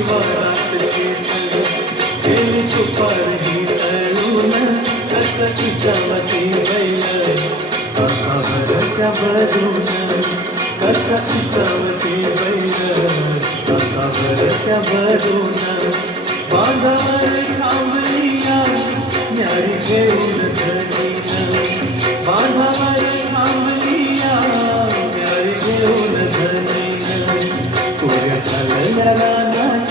शिवारात शीत गेली तुपारही तळून कस किसावती बैल कसा भरत्या भरून कस किसावती बैल कसा भरत्या भरून बांधावर थांबलिया न्यारी घेऊन धनीन बांधावर थांबलिया न्यारी घेऊन धनीन पुऱ्या चालल्या रानात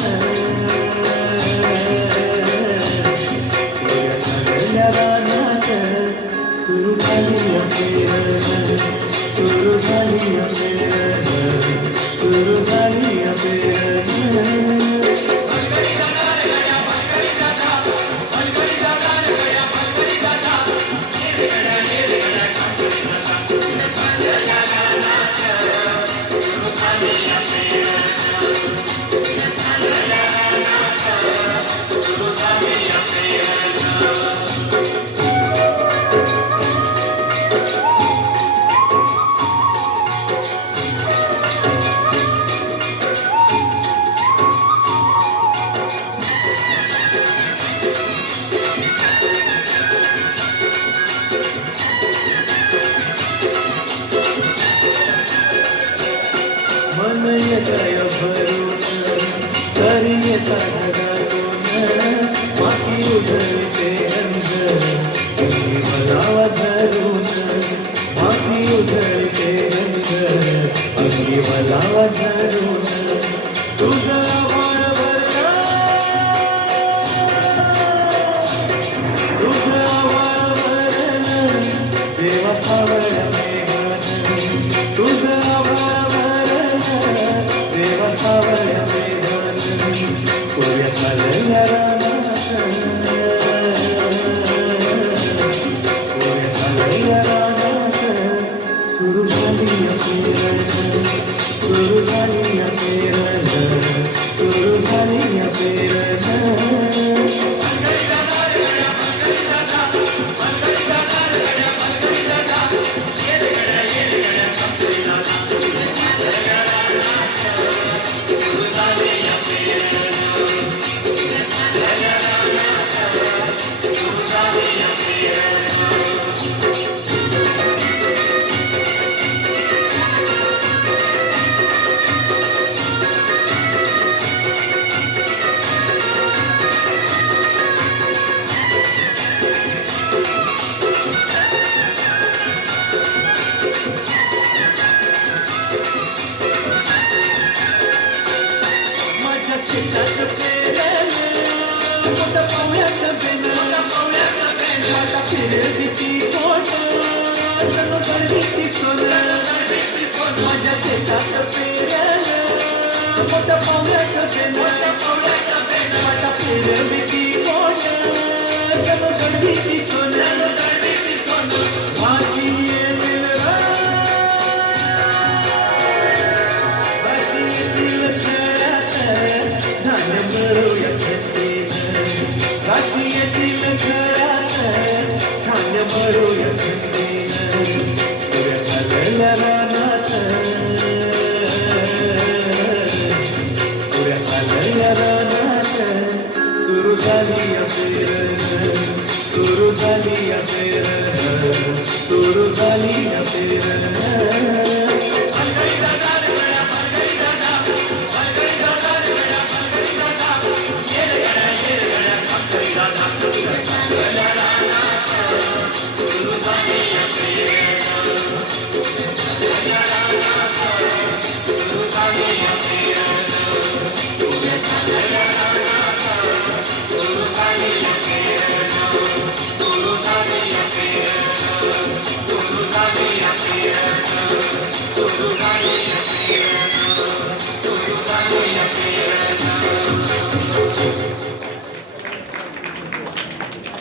पुऱ्या चालल्या रानात सुरू झाली अपेरण सुरू झाली अपेरण सुरू झाली अपेरण मन येतय भरून सरी येतात ढगातून माती उधळते अंग अंगी वलावा धरून माती उधळते अंग अंगी वलावा धरून तुझं आभाळ भरलं तुझं आभाळ भरलं देवा सावळ्या मेघानं तुझं आभाळ देवा सावळ्या मेघानं पुऱ्या चालल्या रानात पुऱ्या चालल्या रानात सुरू झाली अपेरण सुरू झाली अपेरण सुरू झाली अपेरण शेतात पेरलं मोठं पावळ्याचं बेन आता फिरविती कोण जणू गळविती सोनं माझ्या शेतात पेरलं मोठं पावळ्याचं बेन आता फिरविती कोण जणू गळविती सोनं भाशी येतील भाशी येतील धान्य भरूया थंडीनं काशी येतील घरात धान्य भरूया थंडीनं पुऱ्या चालल्या रानात पुऱ्या चालल्या रानात सुरू झाली अपेरण सुरू झाली अपेरण सुरू झाली अपेरण